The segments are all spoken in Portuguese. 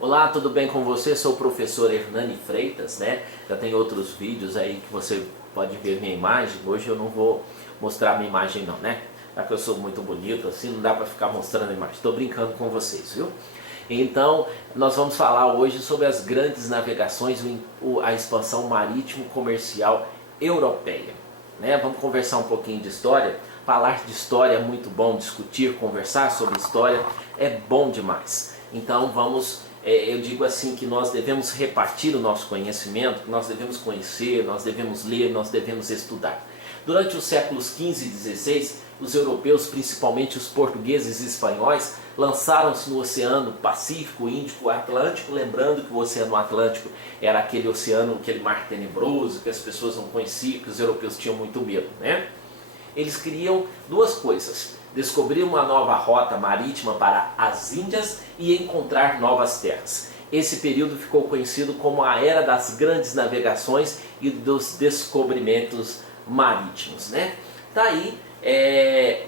Olá, tudo bem com você? Sou o professor Hernani Freitas, né? Já tem outros vídeos aí que você pode ver minha imagem. Hoje eu não vou mostrar minha imagem não, né? Já que eu sou muito bonito assim, não dá pra ficar mostrando a imagem. Estou brincando com vocês, viu? Então, nós vamos falar hoje sobre as grandes navegações, a expansão marítimo-comercial europeia, né? Vamos conversar um pouquinho de história. Falar de história é muito bom, discutir, conversar sobre história é bom demais. Então eu digo assim que nós devemos repartir o nosso conhecimento, nós devemos conhecer, nós devemos ler, nós devemos estudar. Durante os séculos XV e XVI, os europeus, principalmente os portugueses e espanhóis, lançaram-se no Oceano Pacífico, Índico, Atlântico, lembrando que o Oceano Atlântico era aquele oceano, aquele mar tenebroso, que as pessoas não conheciam, que os europeus tinham muito medo, né? Eles queriam duas coisas: descobrir uma nova rota marítima para as Índias e encontrar novas terras. Esse período ficou conhecido como a Era das Grandes Navegações e dos Descobrimentos Marítimos, né? Daí,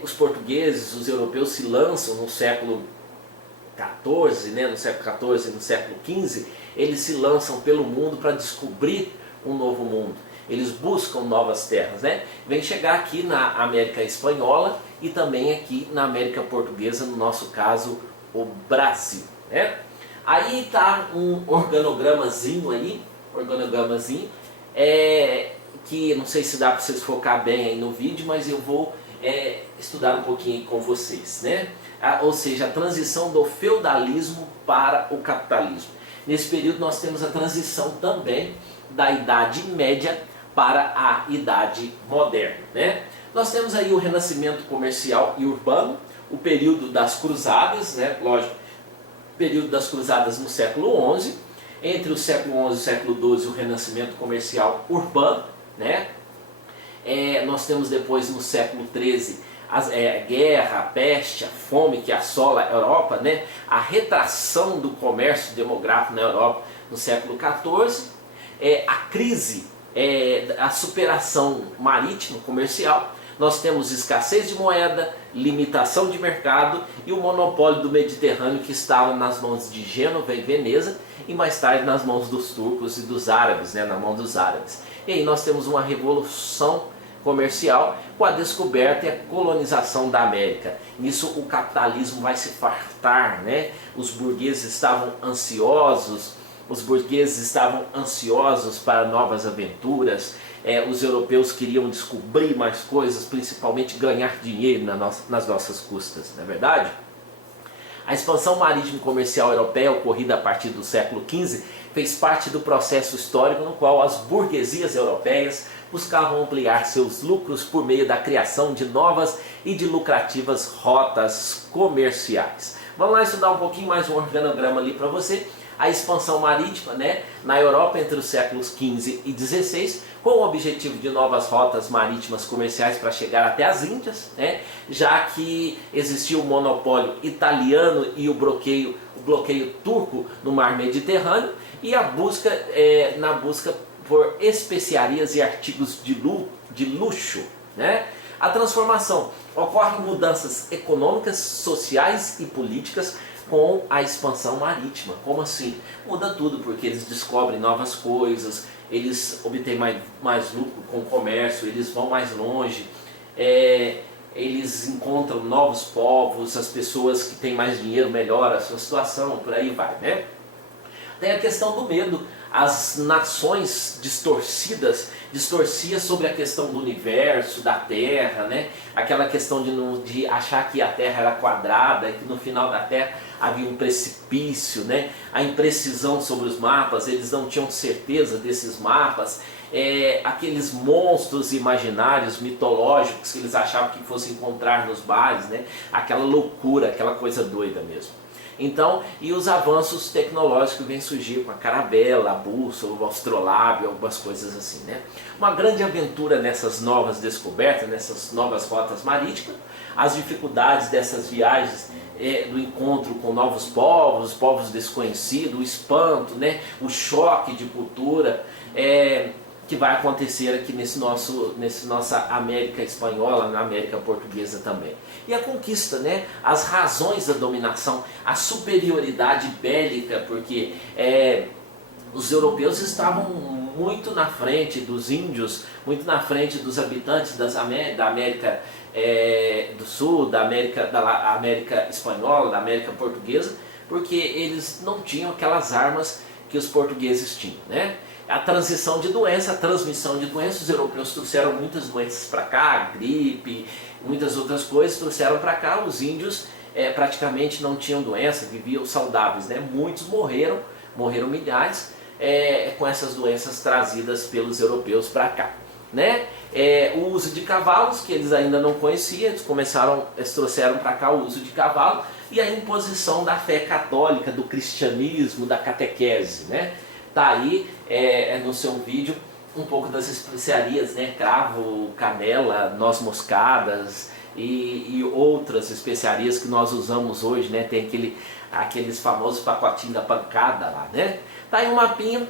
os portugueses, os europeus se lançam no século XIV, né? No século XIV e no século XV, eles se lançam pelo mundo para descobrir um novo mundo. Eles buscam novas terras, né? Vem chegar aqui na América Espanhola e também aqui na América Portuguesa, no nosso caso, o Brasil, né? Aí está um organogramazinho aí, que não sei se dá para vocês focar bem aí no vídeo, mas eu vou estudar um pouquinho com vocês, né? Ou seja, a transição do feudalismo para o capitalismo. Nesse período nós temos a transição também da Idade Média para a Idade Moderna, né? Nós temos aí o Renascimento comercial e urbano, o período das Cruzadas, né? Lógico, período das Cruzadas no século XI, entre o século XI e o século XII o Renascimento comercial urbano, né? Nós temos depois no século XIII a guerra, a peste, a fome que assola a Europa, né? A retração do comércio demográfico na Europa no século XIV, a crise, a superação marítima comercial. Nós temos escassez de moeda, limitação de mercado e o monopólio do Mediterrâneo, que estava nas mãos de Gênova e Veneza e mais tarde nas mãos dos turcos e dos árabes, né? Na mão dos árabes. E aí nós temos uma revolução comercial com a descoberta e a colonização da América. Nisso o capitalismo vai se fartar, né? Os burgueses estavam ansiosos para novas aventuras. Os europeus queriam descobrir mais coisas, principalmente ganhar dinheiro nas nossas custas, não é verdade? A expansão marítimo comercial europeia, ocorrida a partir do século XV, fez parte do processo histórico no qual as burguesias europeias buscavam ampliar seus lucros por meio da criação de novas e de lucrativas rotas comerciais. Vamos lá estudar um pouquinho mais um organograma ali para você. A expansão marítima, né, na Europa entre os séculos XV e XVI, com o objetivo de novas rotas marítimas comerciais para chegar até as Índias, né, já que existia o monopólio italiano e o bloqueio turco no mar Mediterrâneo, e a busca por especiarias e artigos de luxo, né? A transformação ocorre em mudanças econômicas, sociais e políticas com a expansão marítima. Como assim? Muda tudo, porque eles descobrem novas coisas, eles obtêm mais lucro com o comércio, eles vão mais longe, eles encontram novos povos, as pessoas que têm mais dinheiro melhoram a sua situação, por aí vai, né? Tem a questão do medo. As nações distorciam sobre a questão do universo, da Terra, né? Aquela questão de achar que a Terra era quadrada, que no final da Terra havia um precipício, né? A imprecisão sobre os mapas, eles não tinham certeza desses mapas, aqueles monstros imaginários, mitológicos, que eles achavam que fossem encontrar nos bares, né? Aquela loucura, aquela coisa doida mesmo. Então, e os avanços tecnológicos que vêm surgir com a caravela, a bússola, o astrolábio, algumas coisas assim, né? Uma grande aventura nessas novas descobertas, nessas novas rotas marítimas, as dificuldades dessas viagens, do encontro com novos povos, povos desconhecidos, o espanto, né? O choque de cultura, que vai acontecer aqui nesse nossa América espanhola, na América portuguesa também. E a conquista, né? As razões da dominação, a superioridade bélica, porque os europeus estavam muito na frente dos índios, muito na frente dos habitantes da América do Sul, da América espanhola, da América portuguesa, porque eles não tinham aquelas armas que os portugueses tinham, né? A transição de doença, a transmissão de doenças, os europeus trouxeram muitas doenças para cá, gripe, muitas outras coisas trouxeram para cá. Os índios praticamente não tinham doença, viviam saudáveis, né? Muitos morreram milhares com essas doenças trazidas pelos europeus para cá, né? O uso de cavalos, que eles ainda não conheciam, eles trouxeram para cá o uso de cavalo, e a imposição da fé católica, do cristianismo, da catequese, né? Tá aí no seu vídeo um pouco das especiarias, né? Cravo, canela, noz moscadas e outras especiarias que nós usamos hoje, né? Tem aqueles famosos pacotinhos da pancada lá, né? Tá aí um mapinha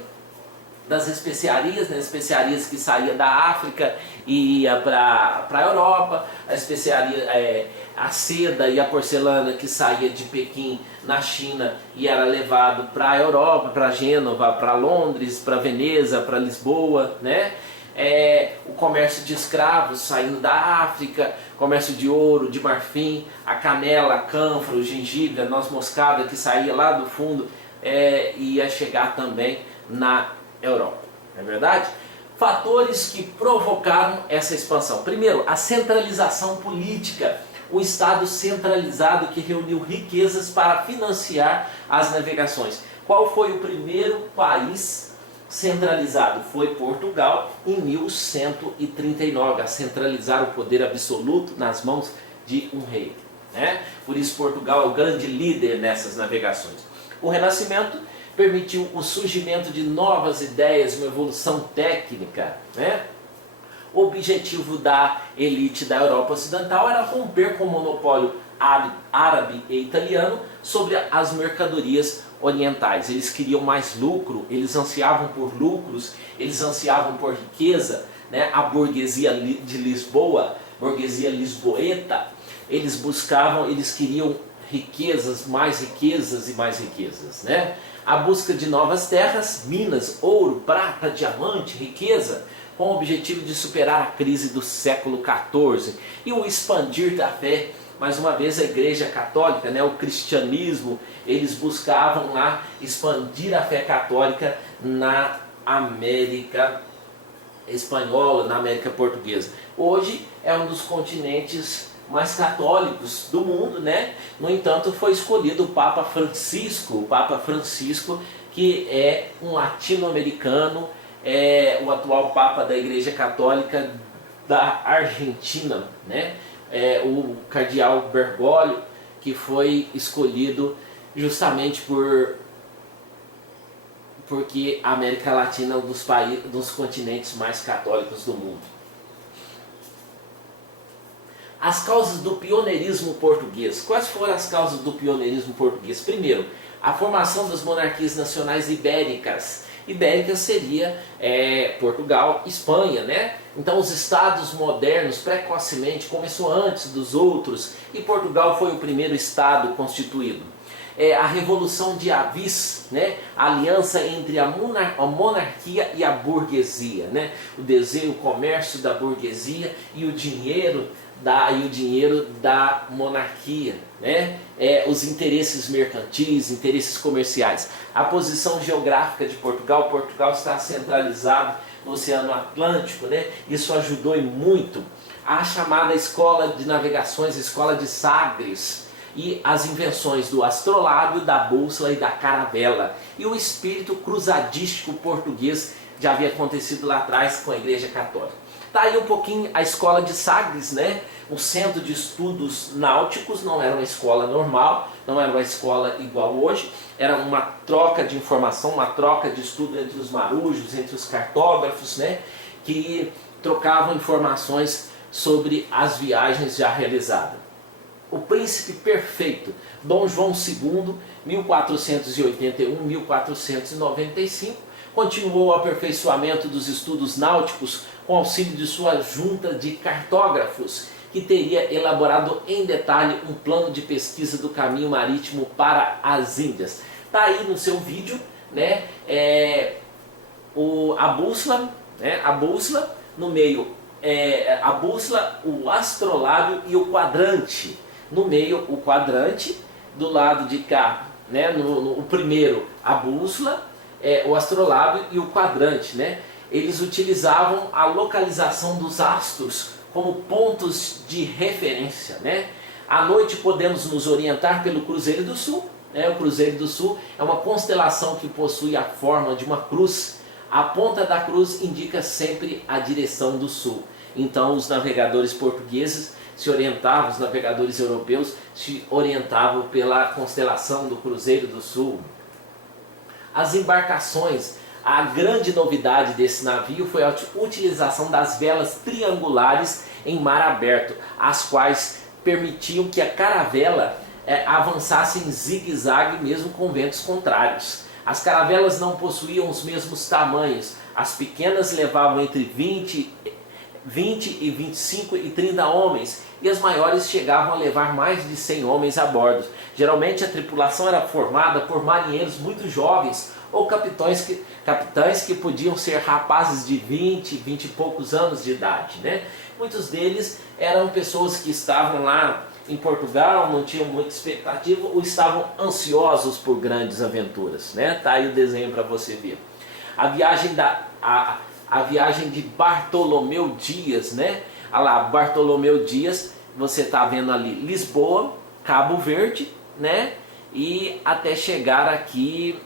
das especiarias, né? Especiarias que saíam da África e ia para a Europa, a especiaria, a seda e a porcelana que saía de Pequim na China e era levado para a Europa, para Gênova, para Londres, para Veneza, para Lisboa, né? O comércio de escravos saindo da África, comércio de ouro, de marfim, a canela, a cânfora, o gengibre, a noz moscada que saía lá do fundo ia chegar também na Europa, não é verdade? Fatores que provocaram essa expansão. Primeiro, a centralização política. O Estado centralizado que reuniu riquezas para financiar as navegações. Qual foi o primeiro país centralizado? Foi Portugal, em 1139, a centralizar o poder absoluto nas mãos de um rei, né? Por isso Portugal é o grande líder nessas navegações. O Renascimento permitiu o surgimento de novas ideias, uma evolução técnica, né? O objetivo da elite da Europa Ocidental era romper com o monopólio árabe e italiano sobre as mercadorias orientais. Eles queriam mais lucro, eles ansiavam por lucros, eles ansiavam por riqueza, né? A burguesia de Lisboa, burguesia lisboeta, eles queriam riquezas, mais riquezas e mais riquezas, né? A busca de novas terras, minas, ouro, prata, diamante, riqueza, com o objetivo de superar a crise do século XIV e o expandir da fé. Mais uma vez a Igreja Católica, né, o cristianismo, eles buscavam lá expandir a fé católica na América espanhola, na América portuguesa. Hoje é um dos continentes mais católicos do mundo, né? No entanto, foi escolhido o Papa Francisco, que é um latino-americano, o atual Papa da Igreja Católica da Argentina, né? O cardeal Bergoglio, que foi escolhido justamente porque a América Latina é um dos continentes mais católicos do mundo. As causas do pioneirismo português. Quais foram as causas do pioneirismo português? Primeiro, a formação das monarquias nacionais ibéricas. Ibérica seria Portugal, Espanha, né? Então os estados modernos precocemente começou antes dos outros e Portugal foi o primeiro estado constituído. A Revolução de Avis, né? A aliança entre a monarquia e a burguesia, né? O desejo, o comércio da burguesia e o dinheiro da monarquia, né? Os interesses mercantis, interesses comerciais. A posição geográfica de Portugal. Portugal está centralizado no Oceano Atlântico, né? Isso ajudou e muito. A chamada escola de navegações, escola de Sagres, e as invenções do astrolábio, da bússola e da caravela. E o espírito cruzadístico português já havia acontecido lá atrás com a Igreja Católica. Está aí um pouquinho a escola de Sagres, né? O centro de estudos náuticos, não era uma escola normal, não era uma escola igual hoje, era uma troca de informação, uma troca de estudo entre os marujos, entre os cartógrafos, né? Que trocavam informações sobre as viagens já realizadas. o príncipe perfeito, Dom João II, 1481-1495, continuou o aperfeiçoamento dos estudos náuticos com auxílio de sua junta de cartógrafos, que teria elaborado em detalhe um plano de pesquisa do caminho marítimo para as Índias. Está aí no seu vídeo, né, a bússola, né, a bússola, no meio a bússola, o astrolábio e o quadrante. No meio o quadrante, do lado de cá, né, o primeiro a bússola, o astrolábio e o quadrante, né? Eles utilizavam a localização dos astros como pontos de referência, né? À noite podemos nos orientar pelo Cruzeiro do Sul, né? O Cruzeiro do Sul é uma constelação que possui a forma de uma cruz. A ponta da cruz indica sempre a direção do sul. Então os navegadores portugueses se orientavam, os navegadores europeus se orientavam pela constelação do Cruzeiro do Sul. As embarcações, a grande novidade desse navio foi a utilização das velas triangulares em mar aberto, as quais permitiam que a caravela avançasse em zigue-zague mesmo com ventos contrários. As caravelas não possuíam os mesmos tamanhos, as pequenas levavam entre 20 e 25 e 30 homens, e as maiores chegavam a levar mais de 100 homens a bordo. Geralmente a tripulação era formada por marinheiros muito jovens ou capitães que podiam ser rapazes de 20 e poucos anos de idade, né? Muitos deles eram pessoas que estavam lá em Portugal, não tinham muita expectativa ou estavam ansiosos por grandes aventuras, né? Tá aí o desenho para você ver. A viagem de Bartolomeu Dias, né? Olha lá, Bartolomeu Dias, você tá vendo ali Lisboa, Cabo Verde, né? E até chegar aqui,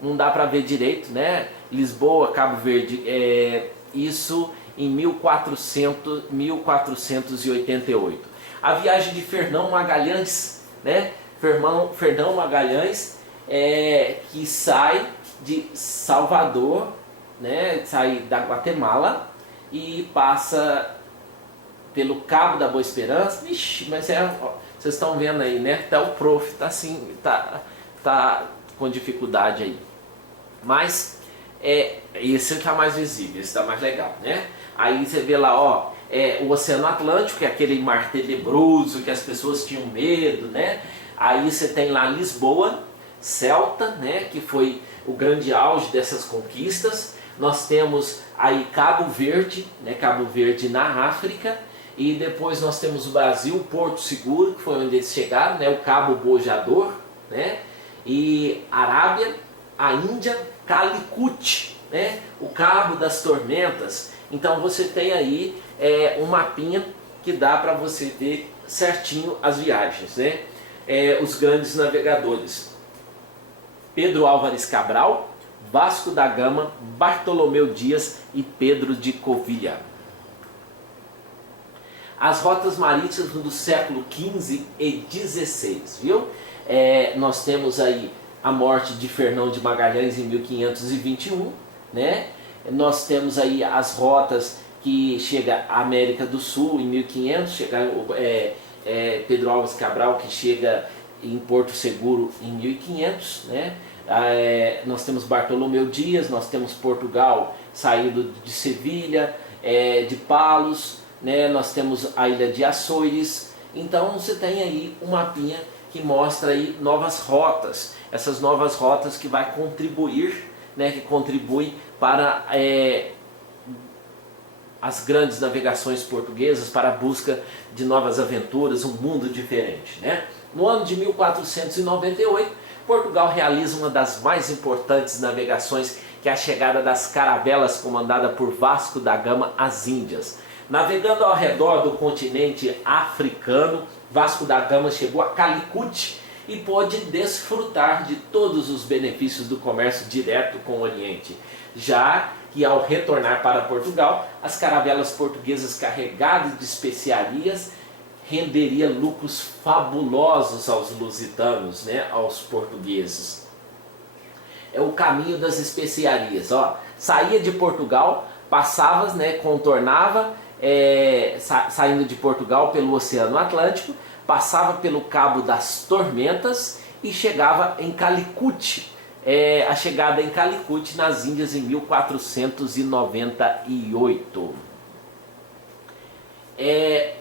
não dá para ver direito, né? Lisboa, Cabo Verde, isso em 1488. A viagem de Fernão Magalhães, né? Fernão Magalhães, que sai de Salvador, né? Sai da Guatemala e passa pelo Cabo da Boa Esperança. Vixe, mas vocês estão vendo aí, né? Até o prof tá assim, tá com dificuldade aí. Mas esse está mais visível, esse está mais legal, né? Aí você vê lá, ó, o Oceano Atlântico, que é aquele mar tenebroso que as pessoas tinham medo, né? Aí você tem lá Lisboa, Celta, né? Que foi o grande auge dessas conquistas. Nós temos aí Cabo Verde, né? Cabo Verde na África. E depois nós temos o Brasil, Porto Seguro, que foi onde eles chegaram, né? O Cabo Bojador, né? E Arábia, a Índia, Calicut, né? O Cabo das Tormentas. Então você tem aí um mapinha que dá para você ver certinho as viagens, né? Os grandes navegadores: Pedro Álvares Cabral, Vasco da Gama, Bartolomeu Dias e Pedro de Covilhã. As rotas marítimas do século XV e XVI, viu? Nós temos aí a morte de Fernão de Magalhães em 1521, né? Nós temos aí as rotas que chega à América do Sul em 1500, Pedro Álvares Cabral que chega em Porto Seguro em 1500, né? Nós temos Bartolomeu Dias, nós temos Portugal saindo de Sevilha, de Palos, né? Nós temos a ilha de Açores. Então você tem aí um mapinha que mostra aí novas rotas, essas novas rotas que vai contribuir, né? Que contribui para as grandes navegações portuguesas, para a busca de novas aventuras, um mundo diferente, né? No ano de 1498, Portugal realiza uma das mais importantes navegações, que é a chegada das caravelas comandada por Vasco da Gama às Índias. Navegando ao redor do continente africano, Vasco da Gama chegou a Calicut e pôde desfrutar de todos os benefícios do comércio direto com o Oriente. Já que ao retornar para Portugal, as caravelas portuguesas carregadas de especiarias renderia lucros fabulosos aos lusitanos, né, aos portugueses. É o caminho das especiarias, ó. Saía de Portugal, passava, né, contornava, saindo de Portugal pelo Oceano Atlântico, passava pelo Cabo das Tormentas e chegava em Calicut. A chegada em Calicut nas Índias em 1498.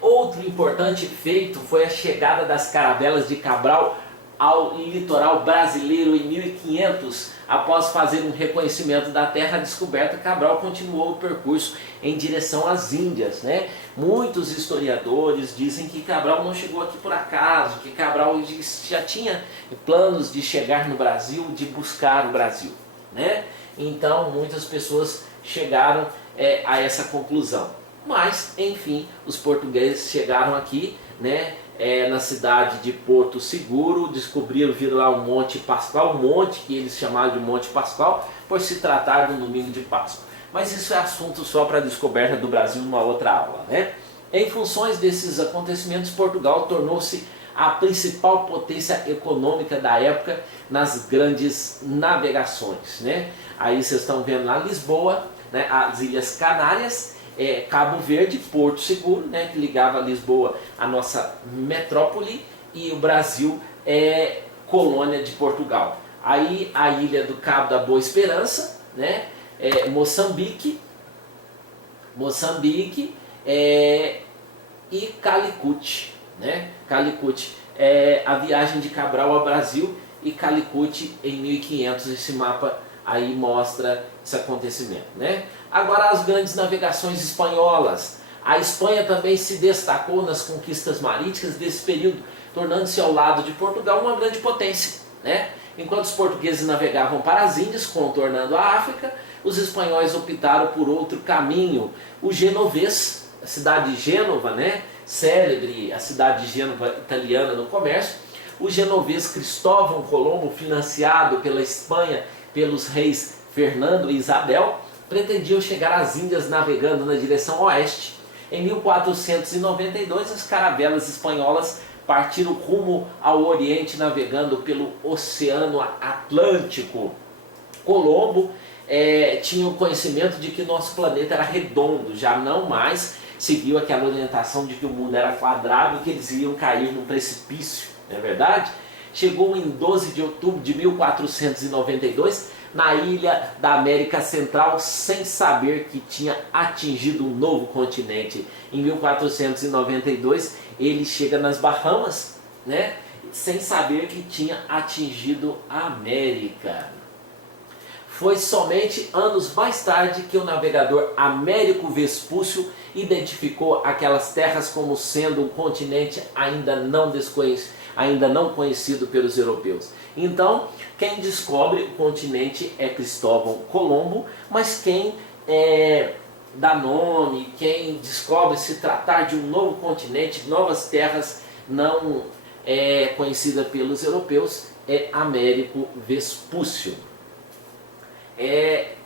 Outro importante feito foi a chegada das caravelas de Cabral ao litoral brasileiro em 1500. Após fazer um reconhecimento da terra descoberta, Cabral continuou o percurso em direção às Índias, né? Muitos historiadores dizem que Cabral não chegou aqui por acaso, que Cabral já tinha planos de chegar no Brasil, de buscar o Brasil, né? Então muitas pessoas chegaram a essa conclusão. Mas, enfim, os portugueses chegaram aqui, né, na cidade de Porto Seguro, descobriram, viram lá o Monte Pascoal, um monte que eles chamaram de Monte Pascoal, por se tratar do domingo de Páscoa. Mas isso é assunto só para a descoberta do Brasil numa outra aula, né? Em funções desses acontecimentos, Portugal tornou-se a principal potência econômica da época nas grandes navegações, né? Aí vocês estão vendo lá Lisboa, né, as Ilhas Canárias, Cabo Verde, Porto Seguro, né, que ligava Lisboa à nossa metrópole, e o Brasil é colônia de Portugal. Aí a ilha do Cabo da Boa Esperança, né, Moçambique e Calicut, né? Calicut a viagem de Cabral ao Brasil e Calicut em 1500. Esse mapa aí mostra esse acontecimento, né? Agora as grandes navegações espanholas. A Espanha também se destacou nas conquistas marítimas desse período, tornando-se ao lado de Portugal uma grande potência, né? Enquanto os portugueses navegavam para as Índias, contornando a África, os espanhóis optaram por outro caminho. O genovês, a cidade de Gênova, né? Célebre, a cidade de Gênova italiana no comércio, o genovês Cristóvão Colombo, financiado pela Espanha pelos reis Fernando e Isabel, pretendiam chegar às Índias navegando na direção oeste. Em 1492, as caravelas espanholas partiram rumo ao oriente, navegando pelo Oceano Atlântico. Colombo tinha o conhecimento de que nosso planeta era redondo, já não mais seguiu aquela orientação de que o mundo era quadrado e que eles iam cair num precipício, não é verdade? Chegou em 12 de outubro de 1492 na ilha da América Central, sem saber que tinha atingido um novo continente. Em 1492 ele chega nas Bahamas, né, sem saber que tinha atingido a América. Foi somente anos mais tarde que o navegador Américo Vespúcio identificou aquelas terras como sendo um continente ainda não conhecido pelos europeus. Então, quem descobre o continente é Cristóvão Colombo, mas quem dá nome, quem descobre se tratar de um novo continente, novas terras não conhecida pelos europeus, é Américo Vespúcio.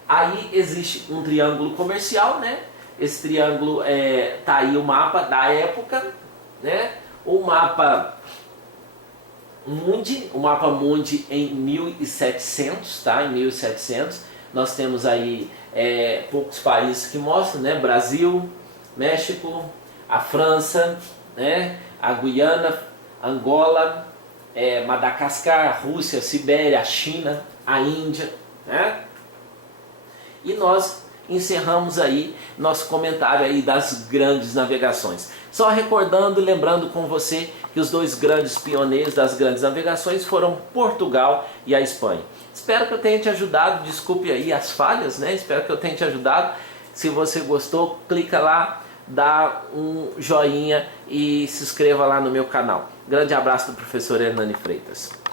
Aí existe um triângulo comercial, né? Esse triângulo tá aí o mapa da época, né? O mapa Mundi em 1700, tá? Em 1700 nós temos aí poucos países que mostram, né? Brasil, México, a França, né? A Guiana, Angola, Madagascar, a Rússia, a Sibéria, a China, a Índia, né? E nós encerramos aí nosso comentário aí das grandes navegações. Só recordando e lembrando com você que os dois grandes pioneiros das grandes navegações foram Portugal e a Espanha. Espero que eu tenha te ajudado, desculpe aí as falhas, né? Espero que eu tenha te ajudado. Se você gostou, clica lá, dá um joinha e se inscreva lá no meu canal. Grande abraço do professor Hernani Freitas.